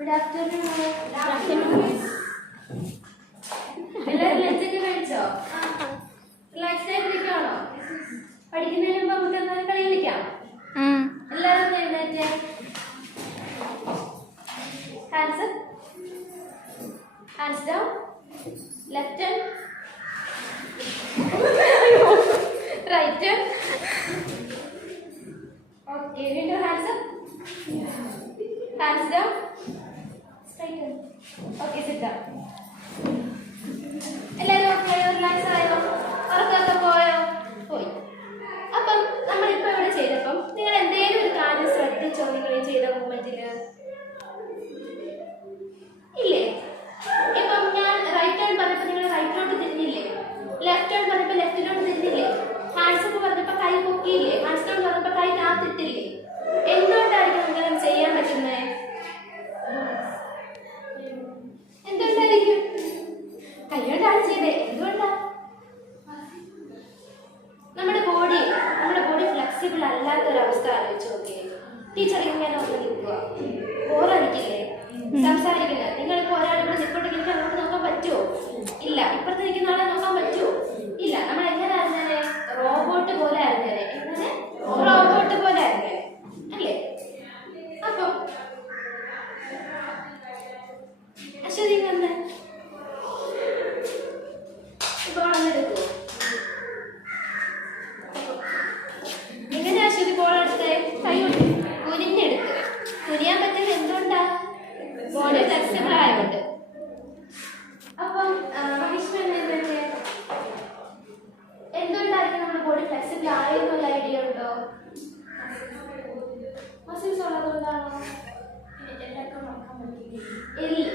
Good afternoon. Good afternoon. എല്ലാവരും ലഞ്ചൊക്കെ കഴിച്ചോ? റിലാക്സ് ആയിട്ടിരിക്കുകയാണോ? പഠിക്കുന്നതിന് മുമ്പ് നമുക്ക് എന്തായാലും കളി കളിക്കാം. എല്ലാവരും എഴുന്നേറ്റ്. Hands up, hands down, left hand, right hand. Okay, വീണ്ടും hands up, hands down, straight hand. Okay, sit down. എല്ലാവരും ഓക്കെ ആയോ? റിലാക്സ് ആയോ? ഉറക്കമൊക്കെ പോയോ? പോയി. അപ്പം നമ്മളിപ്പോൾ ഇവിടെ ചെയ്തപ്പം നിങ്ങൾ എന്തെങ്കിലും ഒരു കാര്യം ശ്രദ്ധിച്ചോ? നിങ്ങൾ ചെയ്ത മൂവ്മെന്റില് ഇല്ലേ? ഇപ്പം ഞാൻ റൈറ്റ് ഹാൻഡ് പറഞ്ഞപ്പോൾ നിങ്ങൾ റൈറ്റിലോട്ട് തിരിഞ്ഞില്ലേ? ലെഫ്റ്റ് ഹാൻഡ് പറഞ്ഞപ്പോൾ ലെഫ്റ്റിലോട്ട് തിരിഞ്ഞില്ലേ? ഹാൻഡ്സ് ഒക്കെ പറഞ്ഞപ്പോൾ കൈ പൊക്കിയില്ലേ? ഹാൻഡ്സ് ഡൗൺ പറഞ്ഞപ്പോൾ കൈ താത്തിട്ടില്ലേ? എന്തുകൊണ്ടായിരിക്കും നിങ്ങൾക്ക് ചെയ്യാൻ പറ്റുന്നത്? എന്തുകൊണ്ടായിരിക്കും? കൈകൊണ്ടാണ് ചെയ്തേ. എന്തുകൊണ്ടാ? നമ്മുടെ ബോഡി ഫ്ലെക്സിബിൾ അല്ലാത്തൊരവസ്ഥ ആലോചിച്ച് നോക്കിയേ. ടീച്ചർ ഇങ്ങനെ ഒന്ന് നിൽക്കുക, ബോറടിക്കില്ലേ സംസാരിക്കുന്നത്? നിങ്ങളിപ്പോൾ ഒരാളിവിടെ ചിപ്പോട്ടേക്ക് എനിക്ക് അങ്ങോട്ട് നോക്കാൻ പറ്റുമോ? ഇല്ല. ഇപ്പുറത്ത് നിൽക്കുന്ന ആളെ നോക്കാൻ പറ്റുമോ? ഇല്ല. നമ്മൾ എങ്ങനെ അറിഞ്ഞേനെ? റോബോട്ട് പോലെ അറിഞ്ഞേനെ. എങ്ങനെ? റോബോട്ട് പോലെ അറിഞ്ഞേനെ അല്ലേ? അപ്പം അശ്വതി വന്ന് ഇപ്പോൾ വന്നെടുക്കുമോ? എങ്ങനെയാ അശ്വതി ബോൾ എടുത്തേ? കൈ കുനിഞ്ഞെടുത്ത്. കുനിയാൻ പറ്റുന്നത് എന്തുകൊണ്ടാ? ബോഡി ഫ്ലെക്സിബിൾ ആയതുകൊണ്ട്. അപ്പം എന്തുകൊണ്ടായിരിക്കും നമ്മുടെ ബോഡി ഫ്ലെക്സിബിൾ ആയെന്നുള്ള ഐഡിയ ഉണ്ടോ? മസിൽസ് ഉള്ളതുകൊണ്ടാണോ? ഇല്ല.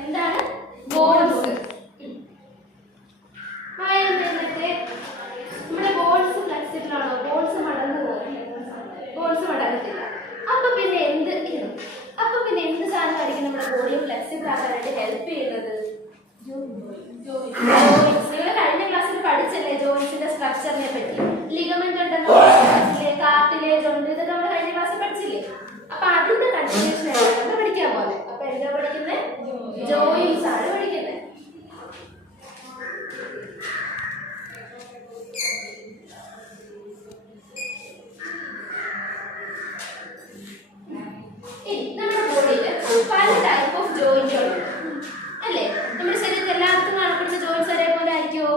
എന്താണ്? ബോൺസ്. നമ്മുടെ ബോൺസ് ഫ്ലെക്സിബിൾ ആണോ? ബോൺസ് മടങ്ങ് പോകും. ബോൺസ് മടങ്ങത്തില്ല. അപ്പൊ പിന്നെ എന്ത് സാധനമായിരിക്കും നമ്മുടെ ബോഡിയെ ഫ്ലെക്സിബിൾ ആക്കാനായിട്ട് ഹെൽപ്പ് ചെയ്യുന്നത്? ജോയിന്റ്സ്. നിങ്ങൾ കഴിഞ്ഞ ക്ലാസ്സിൽ പഠിച്ചല്ലേ ജോയിന്റ്സിന്റെ സ്ട്രക്ചറിനെ പറ്റി? ലിഗമെന്റ് ഉണ്ടെന്ന് പഠിച്ചില്ലേ? കാർട്ടിലേജ് ഉണ്ട്. ഇതൊക്കെ നമ്മൾ കഴിഞ്ഞ ക്ലാസ്സിൽ പഠിച്ചില്ലേ? അപ്പൊ അതിന്റെ കണ്ടിന്യൂഷൻ ആണ് നമ്മൾ പഠിക്കാൻ പോലെ. അപ്പൊ എന്താ പഠിക്കുന്നത്? ജോയിന്റ്സ് ആണ് പഠിക്കുന്നത്. നമ്മുടെ ബോഡിയില് പല ടൈപ്പ് ഓഫ് ജോയിന്റ് ഉണ്ട് അല്ലേ? നമ്മുടെ ശരീരത്തിൽ എല്ലാവർക്കും കാണപ്പെടുന്ന ജോയിന്റ്സ് ഒരേപോലെ ആയിരിക്കുമോ?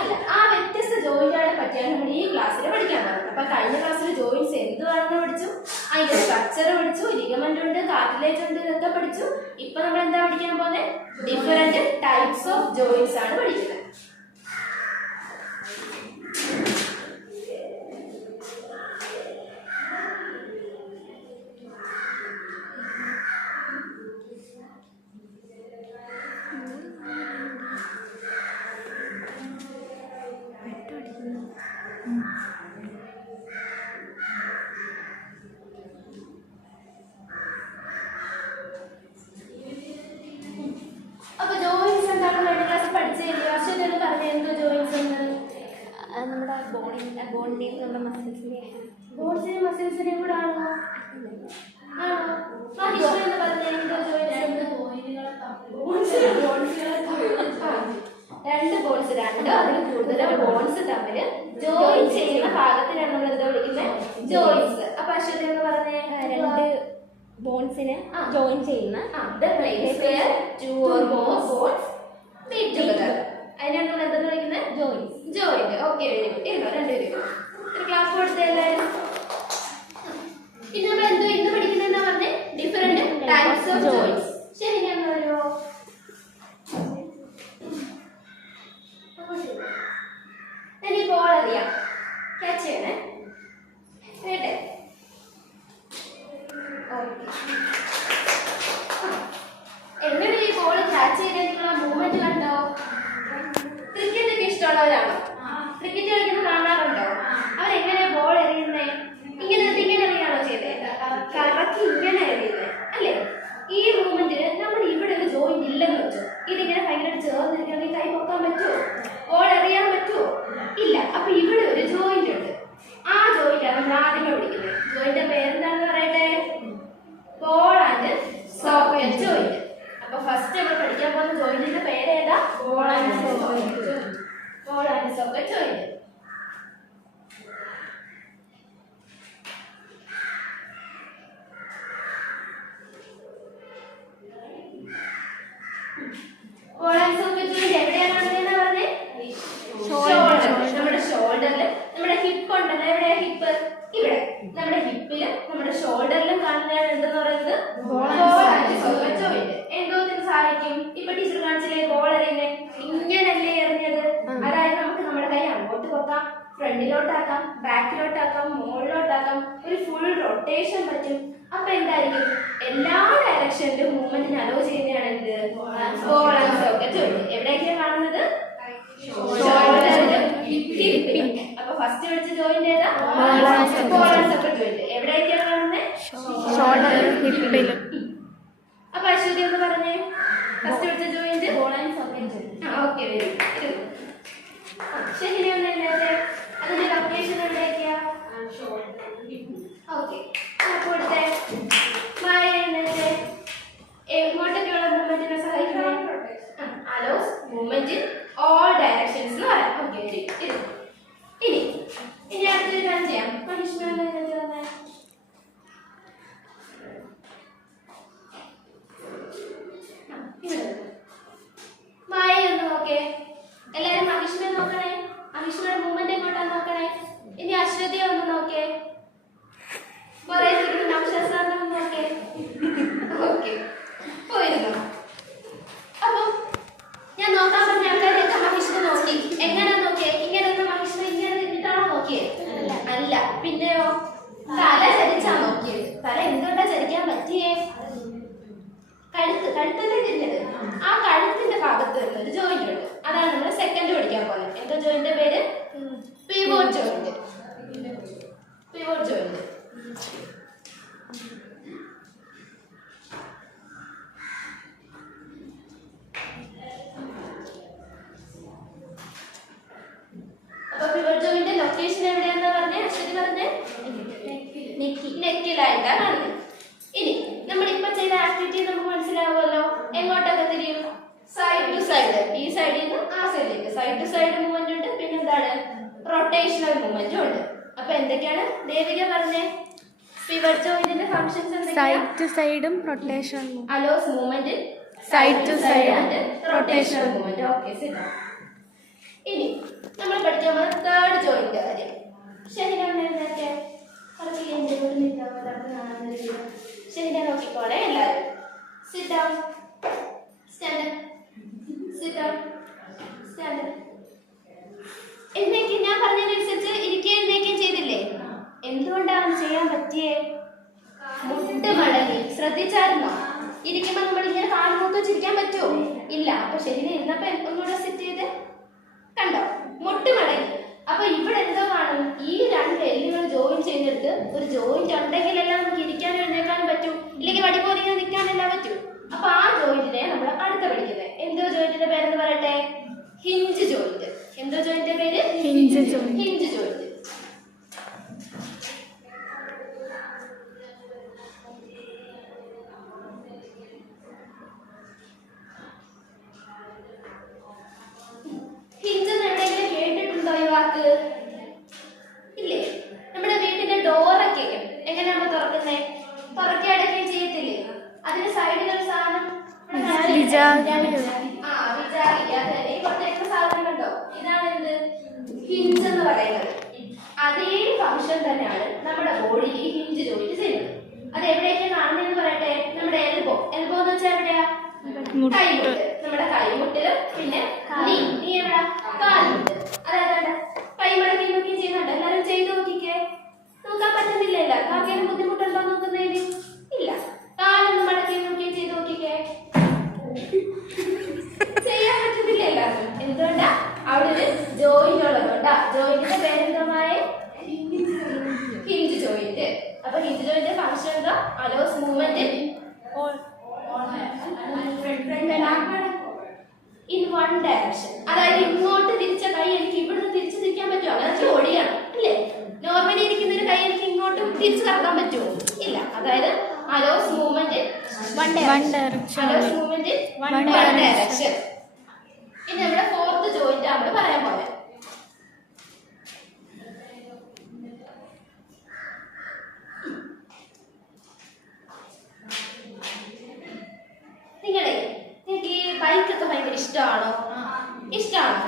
അല്ല. ആ വ്യത്യസ്ത ജോയിന്റുകളെ പറ്റിയാണ് നമ്മൾ ഈ ക്ലാസ്സിൽ പഠിക്കാൻ പോകുന്നത്. അപ്പൊ കഴിഞ്ഞ ക്ലാസ്സിൽ ജോയിന്റ്സ് എന്തുവാണെന്ന് പഠിച്ചു, അതിന്റെ സ്ട്രക്ചർ പഠിച്ചു, ലിഗമെന്റ് ഉണ്ട്, കാർട്ടിലേജ് ഉണ്ട്, ഇതൊക്കെ പഠിച്ചു. ഇപ്പൊ നമ്മൾ എന്താ പഠിക്കാൻ പോകുന്നത്? ഡിഫറെന്റ് ടൈപ്സ് ഓഫ് ജോയിന്റ്സ് ആണ് പഠിക്കുന്നത്. അപ്പൊ ജോയിന്റ്സ് എന്താണ് കഴിഞ്ഞ ക്ലാസ്സിൽ പഠിച്ചില്ലേ? അശ്വതി പറഞ്ഞ എന്തോ ജോയിന്റ്സ് എന്ന്? നമ്മുടെ ബോണിന്റെയും നമ്മുടെ ബോൺസിനെയും മസിൽസിനെയും കൂടെ ആണോ? എന്ന് പറഞ്ഞ എന്തോ ജോയിന്റ്സ്? രണ്ട് ബോൺസ്, രണ്ടോ അതിൽ കൂടുതലോ ബോൺസ് തമ്മിൽ ജോയിൻ ചെയ്യുന്ന ഭാഗത്തിനാണ് നമ്മൾ എന്താ വിളിക്കുന്നത്? ജോയിന്റ്സ്. അപ്പൊ അശ്വതി എന്ന് പറഞ്ഞേ രണ്ട് ബോൺസിനെ ജോയിൻ ചെയ്യുന്ന the place where two or more bones meet together. അതിനാണ് നമ്മൾ എന്താ വിളിക്കുന്നത്? ജോയിന്റ്. Okay, very good. ഇരുന്നോ രണ്ടുപേരും. ഒരു ക്ലാസ് കൊടുത്തേ എല്ലാവരും. പിന്നെ നമ്മൾ എന്തോ ഇന്ന് പഠിക്കുന്നതെന്നാ പറഞ്ഞേ? Different types of joints. ശരി, ഞാൻ വരുമോ? ഇനി ബോൾ അറിയാം, ക്യാച്ച് ചെയ്യണേ. കേട്ടെ? എങ്ങനെ ഈ ബോൾ ക്യാച്ച് ചെയ്തതിനുള്ള മൂവ്മെന്റ് കണ്ടോ? ക്രിക്കറ്റ് ഒക്കെ ഇഷ്ടമുള്ളവരാണോ? ക്രിക്കറ്റ് കളിക്കുന്നത് കാണാറുണ്ടോ? അവരെങ്ങനെയാ ബോൾ എറിയുന്നേ? ഇങ്ങനെ എറിയാണോ ചെയ്തേ? കറക്കി ഇങ്ങനെ എറിയുന്നേ അല്ലേ? ഈ മൂവ്മെന്റിന് നമ്മൾ ഇവിടെ ഒരു ജോയിന്റ് ഇല്ലെന്ന് വെച്ചോ. ഇതിങ്ങനെ ഭയങ്കരമായിട്ട് ചേർന്നിരിക്കണമെങ്കിൽ കൈ പൊക്കാൻ പറ്റുമോ? ബോൾ എറിയാൻ പറ്റുമോ? ഇല്ല. അപ്പൊ ഇവിടെ ഒരു ജോയിന്റ് ഉണ്ട്. ആ ജോയിന്റ് ആണ് നമ്മൾ ആദ്യമേ വിളിക്കുന്നത്. ജോയിന്റെ പേരെന്താണെന്ന് പറയട്ടെ? ഹിപ്പില് നമ്മുടെ ഷോൾഡറിലും കാണുന്നതാണ് എന്തെന്ന് പറയുന്നത് ജോയിന്റ്. എന്തോത്തിന് സഹായിക്കും? ഇപ്പൊ ടീച്ചർ കാണിച്ചില്ലേ ബോൾ എറിയുന്നേ, ഇങ്ങനല്ലേ എറിഞ്ഞത്? അതായത് നമുക്ക് നമ്മുടെ കൈ അങ്ങോട്ട് പൊക്കാം, ഫ്രണ്ടിലോട്ടാക്കാം, ബാക്കിലോട്ടാക്കാം, മുകളിലോട്ടാക്കാം, ഒരു ഫുൾ റൊട്ടേഷൻ പറ്റും. അപ്പൊ എന്തായിരിക്കും? എല്ലാ ഡയറക്ഷനിലും മൂവ്മെന്റിന് അലോ ചെയ്യുന്നതാണ് എന്ത്? Ball and socket joint. എവിടെയൊക്കെയാണ് കാണുന്നത്? ഷോൾഡറിലും ഹിപ്പിലും. അപ്പൊ ഫസ്റ്റ് പഠിച്ച ജോയിന്റ് ഏതാ? Ball and socket joint. എവിടെയൊക്കെയാണ് കാണുന്നത്? ഷോൾഡറിലും ഹിപ്പിലും. അപ്പൊ അശ്വതി എന്ന് പറഞ്ഞേ, ഫസ്റ്റ് പഠിച്ച joint ball and socket joint. Okay, very good. ശരി, ഒന്ന് എഴുന്നേറ്റ്. അതിന്റെ ലൊക്കേഷൻ എവിടെയൊക്കെയാ? ഓക്കെ, അപ്പൊ എടുത്തേ. മായ എഴുന്നേറ്റ്. എങ്ങോട്ടൊക്കെയുള്ള മൂവ്മെന്റിനെ സഹായിക്കുന്നത്? Allows movement in all directions എന്ന് പറയാം. ഓക്കെ, ഇനി അടുത്തൊരു കാര്യം ചെയ്യാം. പണിഷ്മെന്റ് മായ ഒന്ന് നോക്കേ. എല്ലാരും മഹിഷ്മയെ നോക്കണേ. മഹിഷ്മയുടെ മൂവ്മെന്റ് എങ്ങോട്ടാണ് നോക്കണേ. ഇനി അശ്വതിയെ ഒന്ന് നോക്കേ. കുറെ നവശാസ്ത്രം നോക്കേ. ഓക്കെ, പോയിരുന്നു. അപ്പൊ ഞാൻ നോക്കാൻ പറഞ്ഞ ആൾക്കാരെയൊക്കെ മഹിഷ്മ നോക്കി. എങ്ങനെ നോക്കിയേ? ഇങ്ങനെ ഒന്ന് മഹിഷ്മ ഇങ്ങനെ നിന്നിട്ടാണോ നോക്കിയേ? അല്ല, പിന്നെയോ തല ചരിച്ചാ നോക്കിയത്. തല എന്തുകൊണ്ടാ ചരിക്കാൻ പറ്റിയേ? കഴുത്തല്ലേ തിരിഞ്ഞത്. ആ കഴുത്തിന്റെ ഭാഗത്ത് വരുന്നൊരു ജോയിന്റ് ഉണ്ട്. അതാണ് നമ്മൾ സെക്കൻഡ് പഠിക്കാൻ പോകുന്നത്. എന്താ ജോയിന്റെ പേര്? Pivot joint. Pivot joint. അപ്പൊ പിവോട്ട് ജോയിന്റ് ലൊക്കേഷൻ എവിടെയാണെന്ന് പറഞ്ഞേ? അശ്വതി പറഞ്ഞേ. നെക്കിലായിട്ടാ കാണുന്നത്. ഇനി നമ്മളിപ്പോ ചെയ്ത ആക്ടിവിറ്റി നമുക്ക് മനസ്സിലാവുമല്ലോ. എങ്ങോട്ടൊക്കെ തിരിയും? Side to side. ഈ സൈഡിൽ നിന്ന് ആ സൈഡിലേക്ക് സൈഡ് ടു സൈഡ് മൂവ്മെന്റ് ഉണ്ട്. പിന്നെ എന്താണ്? റൊട്ടേഷണൽ മൂവ്മെന്റും ഉണ്ട്. അപ്പൊ എന്തൊക്കെയാണ് ദേവിക പറഞ്ഞേ? പിവറ്റ് ജോയിന്റിന്റെ ഫങ്ഷൻസ് എന്തൊക്കെയാണ്? സൈഡ് ടു സൈഡും rotation. Allows movement side to side rotational movement. Okay, sit. ഇനി നമ്മൾ പഠിക്കാൻ പോകുന്ന തേർഡ് ജോയിന്റ് കാര്യം. ശരി, നേരത്തെ ശരി, നോക്കിക്കോളെ എല്ലാവരും. Sit down, stand up, sit down, stand up. എന്നേക്ക് ഞാൻ പറഞ്ഞതിനനുസരിച്ച് ഇരിക്കുകയും എഴുന്നേക്കുകയും ചെയ്തില്ലേ? എന്തുകൊണ്ടാണ് ചെയ്യാൻ പറ്റിയേ? മുട്ട് മടങ്ങി. ശ്രദ്ധിച്ചായിരുന്നോ? ഇരിക്കുമ്പോ നമ്മൾ ഇങ്ങനെ കാല് നോക്കി ചിരിക്കാൻ പറ്റുമോ? ഇല്ല. അപ്പൊ ശരി, ഇരുന്നപ്പോ ഒന്നുകൂടെ സിറ്റ് ചെയ്ത് കണ്ടോ? മുട്ട് മടങ്ങി. അപ്പൊ ഇവിടെ എന്തോ കാണും? ഈ രണ്ട് എല്ലുകൾ ജോയിൻ ചെയ്തെടുത്ത് ഒരു ജോയിന്റ് ഉണ്ടെങ്കിലെല്ലാം നമുക്ക് ഇരിക്കാനും എഴുന്നേക്കാനും പറ്റും. ഇല്ലെങ്കിൽ വടി പോലെ ഇങ്ങനെ നിൽക്കാനെല്ലാം പറ്റും. അപ്പൊ ആ ജോയിന്റിനെ നമ്മൾ അടുത്ത പഠിക്കുന്നത്. എന്തോ ജോയിന്റിന്റെ പേരെന്ന് പറയട്ടെ? Hinge joint. എന്തോ ജോയിന്റിന്റെ പേര്? Hinge joint. Hinge joint. Hinge എവിടെയെങ്കിലും കേട്ടിട്ടുണ്ടോ ഈ വാക്ക്? ഇല്ലേ? നമ്മുടെ വീട്ടിന്റെ ഡോറൊക്കെ എങ്ങനെയാണോ തുറക്കുന്നേ? തുറക്കി അടയ്ക്കുകയും ചെയ്യത്തില്ലേ? അതിന്റെ സൈഡിൽ ഒരു സാധനം സാധനം കണ്ടോ? ഇതാണ് എന്ത്? ഹിഞ്ച് എന്ന് പറയുന്നത്. അതേ ഫംഗ്ഷൻ തന്നെയാണ് നമ്മുടെ ബോഡിയിൽ ഈ ഹിഞ്ച് ജോയിന്റ് ചെയ്യുന്നത്. അത് എവിടെയൊക്കെ കാണുന്നതെന്ന് പറയട്ടെ? നമ്മുടെ എൽബോ. എൽബോ എന്ന് വെച്ചാൽ എവിടെയാ? കൈമുട്ട്. നമ്മുടെ കൈമുട്ടിലും പിന്നെ നീ എവിടാ? കാൽമുട്ട്. അതായത് കൈ മടക്കി നോക്കി ചെയ്യുന്നുണ്ട്. എല്ലാരും ചെയ്ത് നോക്കിക്കേ. നോക്കാൻ പറ്റുന്നില്ല. എല്ലാവർക്കും ആർക്കെങ്കിലും ബുദ്ധിമുട്ടുണ്ടോ നോക്കുന്നതിന്? ഇല്ല. കാലൊന്ന് മടക്കി നോക്കി ചെയ്ത് നോക്കിക്കേ. ചെയ്യാൻ പറ്റുന്നില്ല എല്ലാവർക്കും. എന്തുകൊണ്ടാ? അവിടെ ഒരു ജോയിന്റ് ഉള്ളതുകൊണ്ടാ. ജോയിന്റിന്റെ പേരെന്തോമായ? Hinge joint. അപ്പൊ ഹിഞ്ച് ജോയിന്റ് ഫംഗ്ഷൻ എന്താ? Allows movement in one direction. അതായത് ഇങ്ങോട്ട് തിരിച്ച കൈ എനിക്ക് ഇവിടുന്ന് തിരിച്ചു തിരിക്കാൻ പറ്റുമോ? അങ്ങനെ ജോഡിയാണ് അല്ലേ? നോർമലി ഇരിക്കുന്ന ഒരു കൈ എനിക്ക് ഇങ്ങോട്ടും തിരിച്ചു കറക്കാൻ പറ്റുമോ? ഇല്ല. അതായത് allows movement one direction. Allows movement one direction. ഇനി നമ്മുടെ ഫോർത്ത് ജോയിന്റ് നമ്മൾ പറയാൻ പോലെ. നിങ്ങൾക്ക് ഈ ബൈക്കൊക്കെ ഭയങ്കര ഇഷ്ടമാണോ? ഇഷ്ടമാണോ?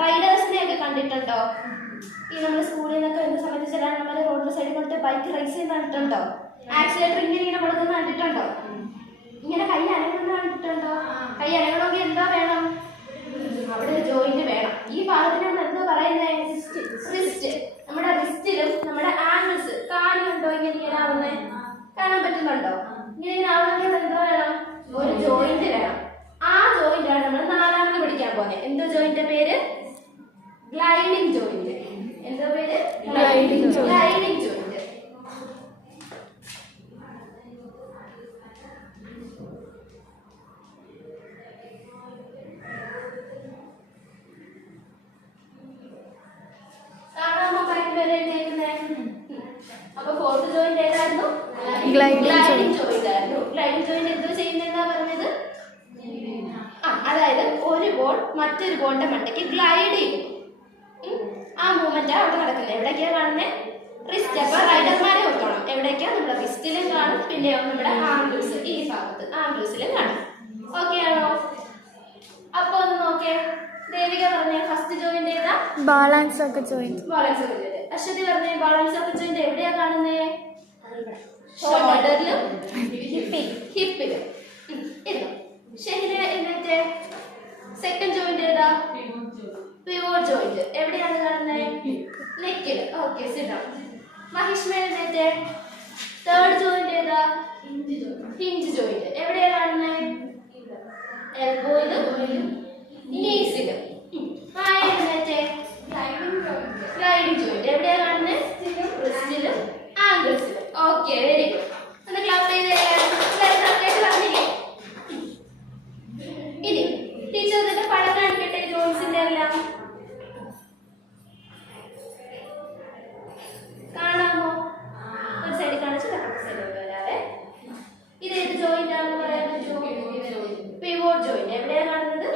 റൈഡേഴ്സിനെ ഒക്കെ കണ്ടിട്ടുണ്ടോ? ഈ നമ്മുടെ സ്കൂളിൽ നിന്നൊക്കെ വരുന്ന സമയത്ത് ചില നമ്മൾ റോഡിന്റെ സൈഡിൽ കൊണ്ട് ബൈക്ക് റേസ് ചെയ്യുന്ന കണ്ടിട്ടുണ്ടോ? ആക്സിലേറ്റർ ഇങ്ങനെ കൊടുക്കുന്ന കണ്ടിട്ടുണ്ടോ? ഇങ്ങനെ കൈ അനങ്ങുന്ന കണ്ടിട്ടുണ്ടോ? കൈ അനങ്ങണമെങ്കിൽ എന്താ വേണം? അവിടെ ഒരു ജോയിന്റ് വേണം. ഈ ഭാഗത്തിനാണ് എന്തോ പറയുന്നത്? റിസ്റ്റ്. നമ്മുടെ റിസ്റ്റിലും നമ്മുടെ ആംഗിൾസ് കാലുണ്ടോ ഇങ്ങനെ ആവുന്നേ? കാണാൻ പറ്റുന്നുണ്ടോ? ഇങ്ങനെ ആവണമെങ്കിൽ എന്തോ വേണം? ഒരു ജോയിന്റ് വേണം. ആ ജോയിന്റ് ആണ് നമ്മൾ നാലാമത് പഠിക്കാൻ പോകുന്നത്. എന്തോ ജോയിന്റ് പേര്? Gliding joint. എന്തോ പേര്? Gliding joint. Gliding joint. അപ്പൊ ഫോർത്ത് ജോയിന്റ് ഏതായിരുന്നു? ഗ്ലൈഡിംഗ് ജോയിന്റ് ആയിരുന്നു. ഗ്ലൈഡിംഗ് ജോയിന്റ് എന്തോ ചെയ്യുന്നതെന്നാ പറഞ്ഞത്? അതായത് ഒരു ബോൾ മറ്റൊരു ബോളിന്റെ മണ്ടയ്ക്ക് ഗ്ലൈഡ് ചെയ്യും. ആ മൂവ്മെന്റ് അവിടെ നടക്കുന്നത്. എവിടേക്കാ കാണുന്നത്? റിസ്റ്റ്. അപ്പൊ റൈഡർമാരെ ഓർക്കണം. എവിടേക്കാ? നമ്മുടെ റിസ്റ്റിലും കാണും, പിന്നെ നമ്മുടെ ആംഗിൾസ്, ഈ ഭാഗത്ത് ആംഗിൾസിലും കാണും. ഓക്കെ ആണോ? അപ്പൊ ഒന്ന് നോക്കേ. ദേവിക പറഞ്ഞ ഫസ്റ്റ് ജോയിന്റ് ഏതാ? ബാലൻസ് ഒക്കെ ജോയിന്റ്. ബാലൻസ് ഒക്കെ ജോയിന്റ്. അശ്വതി പറഞ്ഞ ബാലൻസ് ഒക്കെ ജോയിന്റ് എവിടെയാ കാണുന്നേ? ഷോൾഡറിലും ഹിപ്പിലും. ഷെഹിന എന്നിട്ട് സെക്കൻഡ് ജോയിന്റ് ഏതാ? Pivot joint. എവിടെയാണ് കാണുന്നത്? നെക്കിൽ. Okay, sit down. മഹിഷ്മ എന്നിട്ട് തേർഡ് ജോയിന്റ് ഏതാ? Hinge joint. എവിടെയാ കാണുന്നത്? എൽബോയിലും നീസിലും. മായ എന്നിട്ട് ഗ്ലൈഡിംഗ് ജോയിന്റ്. എവിടെയാ കാണുന്നത്? റിസ്റ്റിലും ആംഗിൾസിലും. Okay, very good. ഒന്ന് ക്ലാപ്പ് ചെയ്തേ. പറഞ്ഞില്ലേ? ഇനി ടീച്ചർ ഇതിന്റെ പടം കാണിക്കട്ടെ. ജോയിൻസിന്റെ എല്ലാം കാണാമോ? ഒരു സൈഡിൽ കാണിച്ചു സൈഡിൽ വരാതെ. ഇത് ഏത് ജോയിന്റ് ആണെന്ന് പറയാൻ പറ്റുമോ? Pivot joint. എവിടെയാ കാണുന്നത്?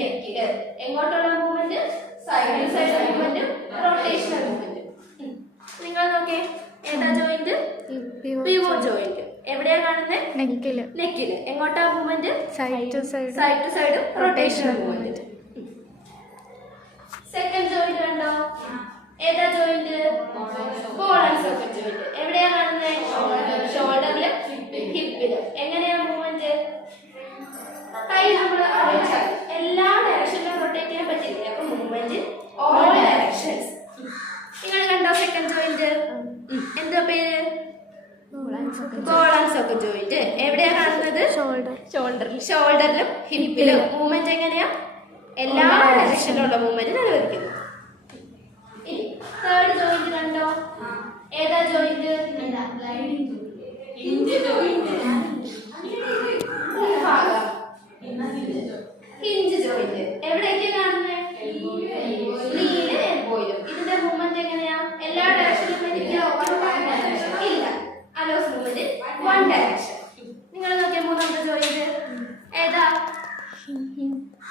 നെക്കില്. എങ്ങോട്ടുള്ള movement? Side side movement, rotational movement. നിങ്ങൾ നോക്കേ, ഏതാ ജോയിന്റ്? Pivot joint. എവിടെയാ കാണുന്നത്? നെക്കില്. നെക്കില്. എങ്ങോട്ടാ movement? Side to side. Side to side rotational movement. Second joint കണ്ടോ? ഏതാ joint? Ball and socket joint. എവിടെയാ കാണുന്നത്? ഷോൾഡറിലും ഹിപ്പിലും. എങ്ങനെയാ മൂവ്മെന്റ്? കൈ നമ്മൾ അറിയിച്ചാൽ എല്ലാ ഡയറക്ഷനിലും റൊട്ടേറ്റ് ചെയ്യാൻ പറ്റില്ലേ? അപ്പൊ മൂവ്മെന്റ് ഓൾ ഡയറക്ഷൻസ്. നിങ്ങൾ കണ്ടോ സെക്കൻഡ് ജോയിന്റ്? എന്താ പേര്? Ball and socket joint. എവിടെയാ കാണുന്നത്? ഷോൾഡറിലും ഹിപ്പിലും. മൂവ്മെന്റ് എങ്ങനെയാ? എല്ലാ ഡയറക്ഷനിലുള്ള മൂവ്മെന്റ് അനുവദിക്കുന്നു. ഇനി തേർഡ് ജോയിന്റ് കണ്ടോ? ഏതാ ജോയിന്റ്? Hinge joint. എവിടേക്ക് കാണുന്നത്? നീല് എൽബോയിലും. ഇതിന്റെ മൂവ്മെന്റ് എങ്ങനെയാ? എല്ലാ ഡയറക്ഷനിലും ഇല്ല. Allows movement one direction. നിങ്ങൾ നോക്കിയ മൂന്നാമത്തെ ജോയിന്റ് ഏതാ?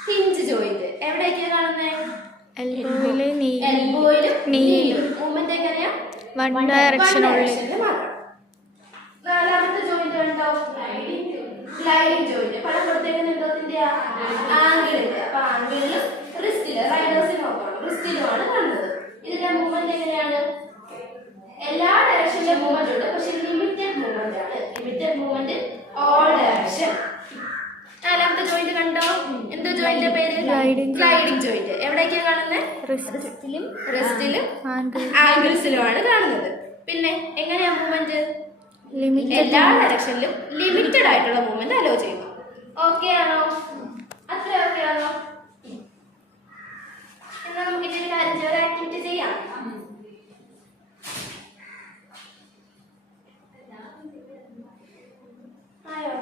Hinge joint. എവിടേക്കാ കാണുന്നത്? എൽബോയിലും നീലും. മൂവ്മെന്റ് എങ്ങനെയാ? വൺ ഡയറക്ഷൻ മാത്രം. നാലാമത്തെ ജോയിന്റ് കണ്ടോ? Gliding joint. പടം കൊടുത്തേക്കുന്ന എന്തോത്തിന്റെ? ആംഗിളിന്റെ. അപ്പൊ ആംഗിളിലും റിസ്റ്റില്, റൈഡേഴ്സിന് നോക്കണം, റിസ്റ്റിലുമാണ് കാണുന്നത്. ഇതിന്റെ മൂവ്മെന്റ് എങ്ങനെയാണ്? എല്ലാ ഡയറക്ഷനിലും മൂവ്മെന്റ് ഉണ്ട്, പക്ഷെ ലിമിറ്റഡ് മൂവ്മെന്റ് ആണ്. Limited movement all direction. നാലാമത്തെ ജോയിന്റ് കണ്ടോ? എന്തോ ജോയിന്റ് പേര്? Gliding joint. എവിടേക്കാ കാണുന്നത്? റിസ്റ്റിലും ആംഗിൾസിലുമാണ് കാണുന്നത്. പിന്നെ എങ്ങനെയാ മൂവ്മെന്റ്? എല്ലാ ഡയറക്ഷനിലും ലിമിറ്റഡ് ആയിട്ടുള്ള മൂവ്മെന്റ് അലോ ചെയ്യുന്നു. ഓക്കെ ആണോ? അത്ര ഓക്കെ ആണോ? എന്നാൽ നമുക്ക് ഇനി ഒരു കാര്യം ഒരു ആക്ടിവിറ്റി ചെയ്യാം. ആയോ?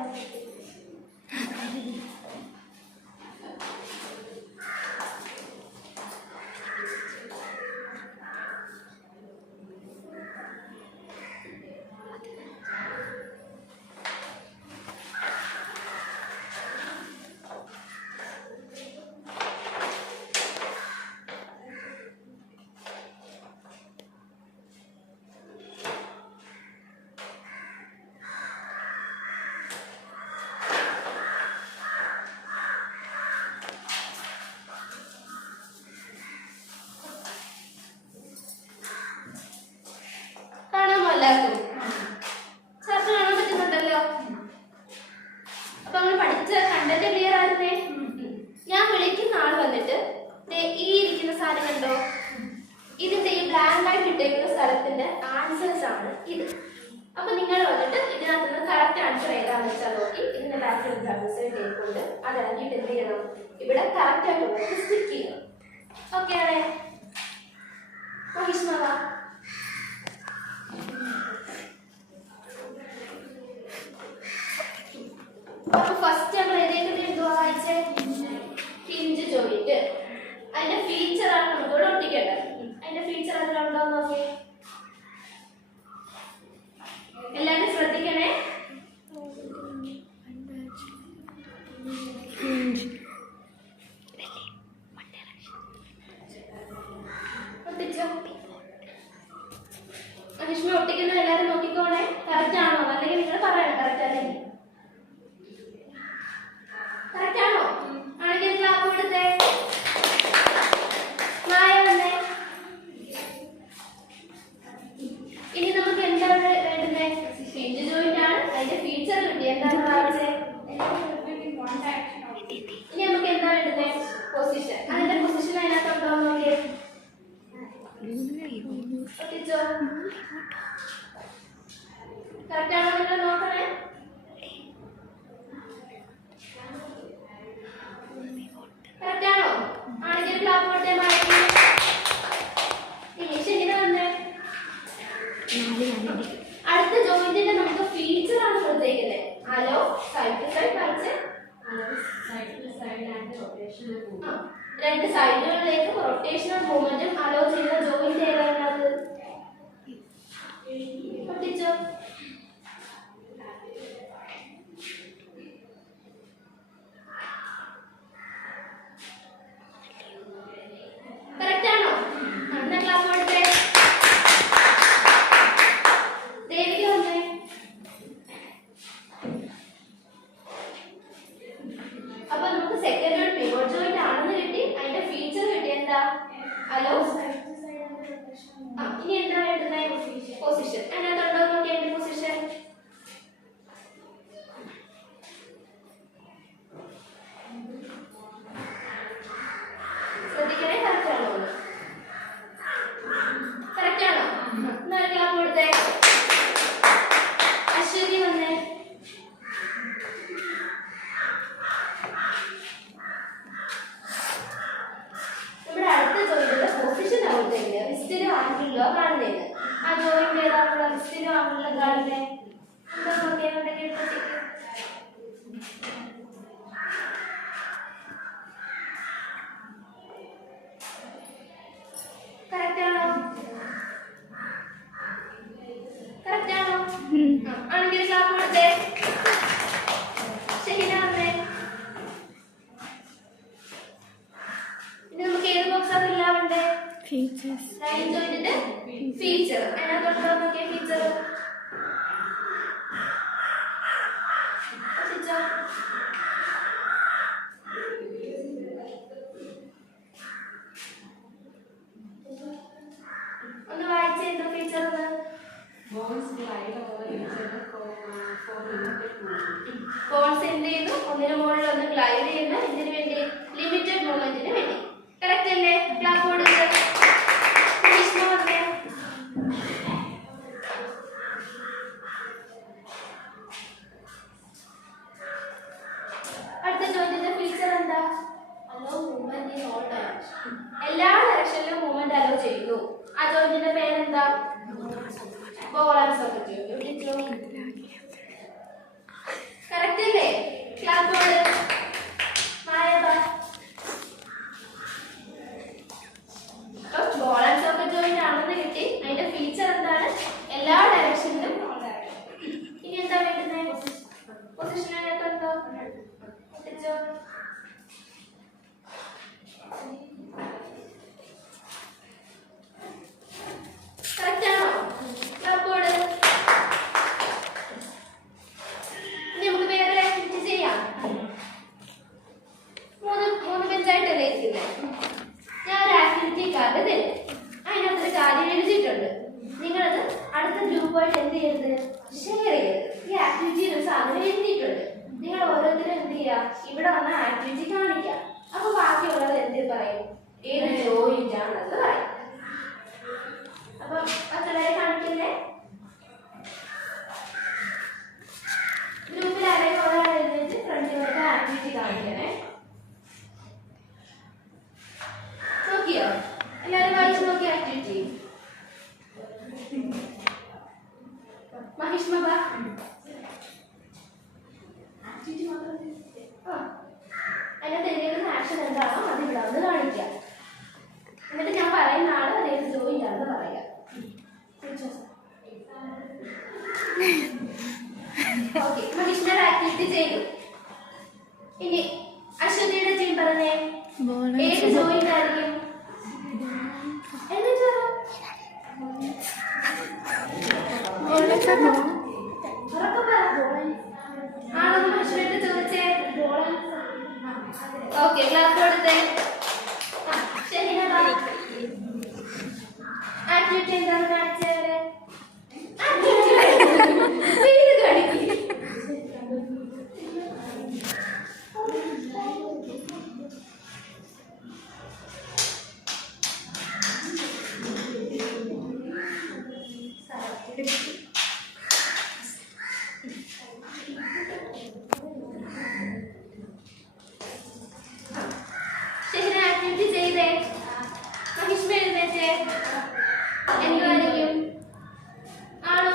എല്ലാവർക്കും ചർച്ച കാണാൻ പറ്റുന്നുണ്ടല്ലോ. അപ്പൊ നമ്മൾ പഠിച്ച കണ്ടന്റ് ക്ലിയർ ആയിരുന്നേ. ഞാൻ വിളിക്കുന്ന ആൾ വന്നിട്ട് ഈ ഇരിക്കുന്ന സാധനം കണ്ടോ, ഇതിന്റെ ഈ ബ്ലാങ്ക് ആയിട്ട് ഇട്ടേക്കുന്ന സ്ഥലത്തിന്റെ ആൻസേഴ്സ് ആണ് ഇത്. അപ്പൊ നിങ്ങൾ വന്നിട്ട് ഇതിനകത്ത് നിന്ന് കറക്റ്റ് ആൻസർ ഏതാണെന്ന് വെച്ചാൽ നോക്കി ഇതിന്റെ ബാക്കിൽ ആൻസർ കേൾക്കൊണ്ട് അതിറങ്ങിയിട്ട് എന്ത് ചെയ്യണം, ഇവിടെ കറക്റ്റ് ആയിട്ടുള്ളത് സ്റ്റിക്ക് ചെയ്യണം. ഓക്കെ ആണേ? മഹിഷ്മവാ അപ്പൊ ഫസ്റ്റ് നമ്മൾ ഏതെങ്കിലും എന്തുവാ വായിച്ചേ? Hinge joint. അതിന്റെ ഫീച്ചർ ആണ് നമുക്കിവിടെ ഒട്ടിക്കേണ്ടത്. അതിന്റെ ഫീച്ചർ അതിലുണ്ടോ നോക്കിയേ. എല്ലാവരും ശ്രദ്ധിക്കണേ. ഒട്ടിച്ചോ? മനുഷ്യ ഒട്ടിക്കുന്നത് എല്ലാവരും നോക്കിക്കോണേ. കറക്റ്റ് ആണോ? അല്ലെങ്കിൽ നിങ്ങൾ പറയണം കറക്റ്റ് അല്ലെങ്കിൽ. കറക്റ്റ് ആണോ? ആണെങ്കിൽ ക്ലാപ്പ് കൊടുത്തേ. മായ വന്നേ. ഇനി നമുക്ക് എന്താണ് വേണ്ടുന്നത്? ഹിഞ്ച് ജോയിന്റ് ആണ്. അതിന്റെ ഫീച്ചർ കിട്ടി. എന്താണ് വായിച്ചേ? ഇനി നമുക്ക് എന്താ വേണ്ടുന്നത്? പൊസിഷൻ. അതിന്റെ പൊസിഷൻ അതിനകത്തുണ്ടോ നോക്കിയേ. ഒട്ടിച്ചോ? കറക്റ്റ് ആണോ നിങ്ങൾ നോക്കണേ. കറക്റ്റ് ആണോ? ആണെങ്കിൽ ക്ലാപ്പ് കൊടുത്തേ. ഇംഗ്ലീഷ് എങ്ങനെ വന്നേ? അടുത്ത ജോയിന്റിന്റെ നമുക്ക് ഫീച്ചർ ആണ് കൊടുത്തേക്കുന്നത്. അലോ സൈഡ് ടു സൈഡ് വായിച്ച് രണ്ട് സൈഡുകളിലേക്ക് റൊട്ടേഷണൽ മൂവ്മെന്റും അലോ ചെയ്യുന്ന ജോയിന്റ് ഏതാണ്? അത് ഒട്ടിച്ചോ? കറക്റ്റ് ആണോ? അന്ന ക്ലാസ് കൊടുത്തേ. ദേവിക വന്നേ. അപ്പൊ നമുക്ക് സെക്കൻഡ് വൺ പിവോട്ട് ജോയിന്റ് ആണെന്ന് കിട്ടി. അതിന്റെ ഫീച്ചർ കിട്ടി. എന്താ? ഹലോ. ഇനി എന്താ വേണ്ടുന്നത്? പൊസിഷൻ. അതിനകത്തുണ്ടോ നോക്കി അതിന്റെ പൊസിഷൻ. ശ്രദ്ധിക്കണേ. കറക്റ്റ് ആണോ? കറക്റ്റ് ആണോ? എന്നാൽ ക്ലാപ്പ് കൊടുത്തേ. അശ്വതി വന്നേ. നമ്മുടെ അടുത്ത ജോയിന്റിന്റെ പൊസിഷൻ ആവുന്നതിന് റിസ്റ്റിലോ ആംഗിളിലോ കാണുന്നത്. ആ ജോയിന്റ് ഏതാണുള്ള റിസ്റ്റിലോ ആംഗിളിലോ കാണുന്നത്? എന്താ നോക്കിയാൽ കറക്റ്റ് ആണോ? കറക്റ്റ് ആണോ? ആണെങ്കിൽ ക്ലാപ്പ് കൊടുത്തേ. ശരി വന്നേ. ഇനി നമുക്ക് ഏത് ബോക്സ് ആണ് ഇല്ലാവണ്ടേ? ഫീച്ചേഴ്സ്. ലൈൻ ജോയിന്റിന്റെ ഫീച്ചർ. അതിനകത്തുണ്ടോ നോക്കിയ ഫീച്ചർ. ഒന്ന് വായിച്ചേ. എന്താ ഫീച്ചർ? കോൺസ് എന്ത് ചെയ്യുന്നു? ഒന്നിനു മുകളിൽ ഒന്ന് ഗ്ലൈഡ് ചെയ്യുന്ന ഇതിനു വേണ്ടി ലിമിറ്റഡ് മൂവ്മെന്റിന് വേണ്ടി. കറക്റ്റ് അല്ലേ? ക്ലാപ്പ് കൊടുക്കുക. അടുത്ത ജോയിന്റിന്റെ ഫീച്ചർ എന്താ? Hello movement in all direction. എല്ലാ ഡയറക്ഷനിലും മൂവ്മെന്റ് അലോ ചെയ്യുന്നു. ആ ജോയിന്റിന്റെ പേരെന്താ? Ball and socket joint. Correct അല്ലേ? ക്ലാപ്പ് കൊടുക്കുക. മായ മഹിഷ്മ ബാ. അതിനകത്ത് എഴുതിയിരിക്കുന്ന ആക്ഷൻ എന്താണോ അത് ഇവിടെ ഒന്ന് കാണിക്കുക. എന്നിട്ട് ഞാൻ പറയുന്ന ആള് അതേത് ജോയിന്റ് ആണെന്ന് പറയുക. ഓക്കെ, മഹിഷ്മയുടെ ആക്ടിവിറ്റി ചെയ്തു. ഇനി അശ്വതിയുടെ ടീം പറഞ്ഞേ, ഏത് ജോയിന്റ് ആയിരിക്കും? എന്നിട്ട് ആണെന്ന് അശ്വതി ചോദിച്ചേ. ഓക്കെ, ക്ലാസ് കൊടുത്തേ. ശരി, ആക്ടിവിറ്റി എന്താണ് കാണിച്ചത്? ആക്ടിവിറ്റി ചെയ്തേ. മഹിഷ്മ എഴുന്നേറ്റേ. എന്തുവായിരിക്കും? ആണോ?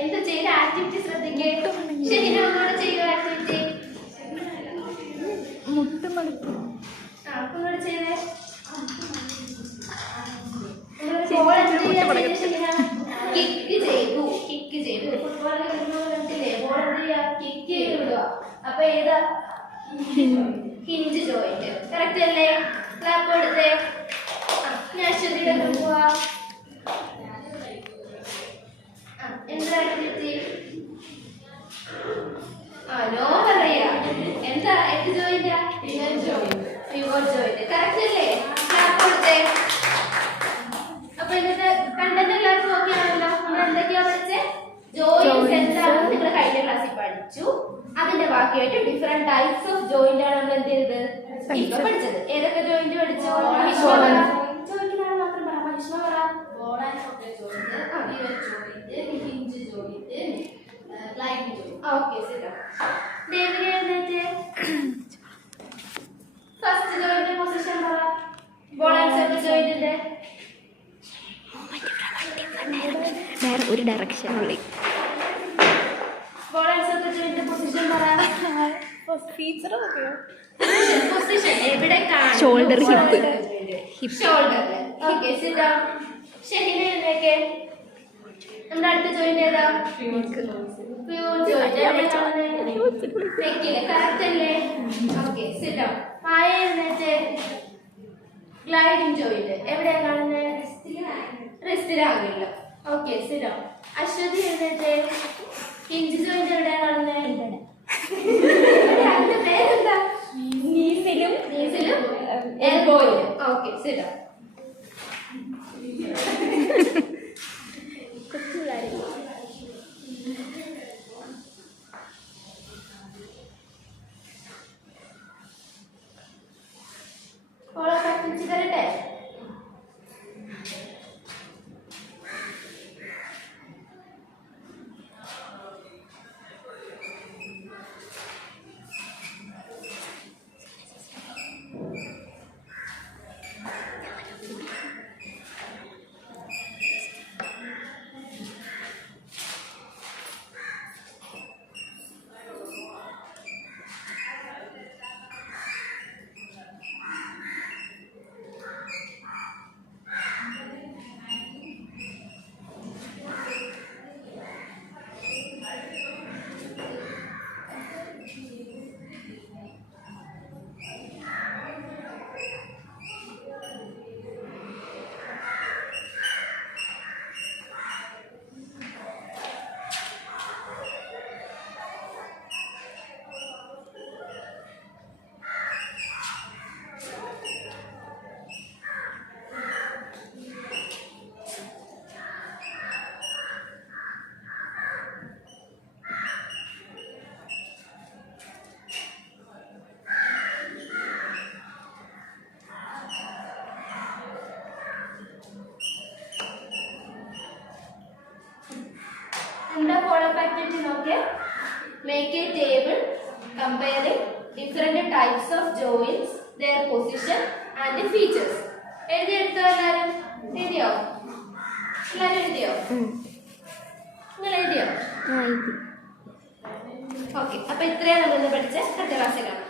എന്ത് ചെയ്ത ആക്ടിവിറ്റി ശ്രദ്ധിക്കേ. ശരി, ഒന്നുകൂടെ ചെയ്ത ആക്ടിവിറ്റി. ഒന്നുകൂടെ ചെയ്തേ. കിക്ക് ചെയ്തു. കിക്ക് ചെയ്തു. ഫുട്ബോൾ കളിക്കുന്നില്ലേ, ബോൾ കിക്ക് ചെയ്ത് വിടുക. അപ്പൊ ഏതാ? Hinge joint. കറക്റ്റ് അല്ലേ? ക്ലാപ്പ് കൊടുത്തേ. ഞാൻ അശ്വതിയുടെ പോവാ. എന്താ ആക്ടിവിറ്റി? നോ പറയാ. എന്താ എന്ത് ജോയിന്റാ? Pure joint. കറക്റ്റ് അല്ലേ? ക്ലാപ്പ് കൊടുത്തേ. അപ്പൊ ഇന്നത്തെ കണ്ടന്റ് ക്ലാസ് നോക്കിയാണല്ലോ. നമ്മൾ എന്തൊക്കെയാ പഠിച്ചേ? ജോയിന്റ്സ് എന്താണെന്ന് നിങ്ങൾ കഴിഞ്ഞ ക്ലാസ്സിൽ പഠിച്ചു. അതിന്റെ ബാക്കിയായിട്ട് ഡിഫറെന്റ് ടൈപ്സ് ഓഫ് ജോയിന്റ് ആണ് നമ്മൾ എന്ത് ചെയ്തത് ഇപ്പൊ പഠിച്ചത്. ഏതൊക്കെ ജോയിന്റ് പഠിച്ചു? മഹിഷ്മ പറ. ജോയിന്റ് മാത്രം പറ. മഹിഷ്മ പറ. Ball and socket joint, pure joint, hinge joint, sliding joint. Okay, ശരി. ദേവിക എഴുന്നേറ്റ്. ഫസ്റ്റ് ജോയിന്റ് പൊസിഷൻ പറ. ബോൾ ആൻഡ് സോക്കറ്റ് ജോയിന്റിന്റെ ഒരു ഡയറക്ഷൻ ഉള്ളി. ബോൾ ആൻഡ് സോക്കറ്റ് ജോയിന്റിന്റെ പൊസിഷൻ പറ. പൊസിഷൻ എവിടെ കാണും? Shoulder, hip. Shoulder. Okay, sit down. ശരി, എഴുന്നേൽക്കേ. നമ്മുടെ അടുത്ത ജോയിന്റ് ഏതാ? Pure joint. നെക്കില്. കറക്റ്റ് അല്ലേ? Okay, sit down. മായ എഴുന്നേറ്റ്. ഗ്ലൈഡിംഗ് ജോയിന്റ് എവിടെയാ കാണുന്നത്? റെസ്റ്റിലാകില്ല. Okay, sit down. അശ്വതി എഴുന്നേറ്റ്. ഹിഞ്ച് ജോയിന്റ് എവിടെയാ കാണുന്നത്? അതിന്റെ പേരെന്താ? നീസിലും എൽബോയിലും. Okay, sit down. ഓളെ പഠിപ്പിച്ച് തരട്ടെ. Make a table comparing different types of joints, their position and features. എഴുതിയെടുത്തോ എല്ലാവരും? എഴുതിയോ? എല്ലാവരും എഴുതിയോ? നിങ്ങൾ എഴുതിയോ? ഓക്കെ, അപ്പൊ ഇത്രയാണ് നമ്മൾ ഇന്ന് പഠിച്ച അടുത്ത ക്ലാസ്സിൽ കാണാം.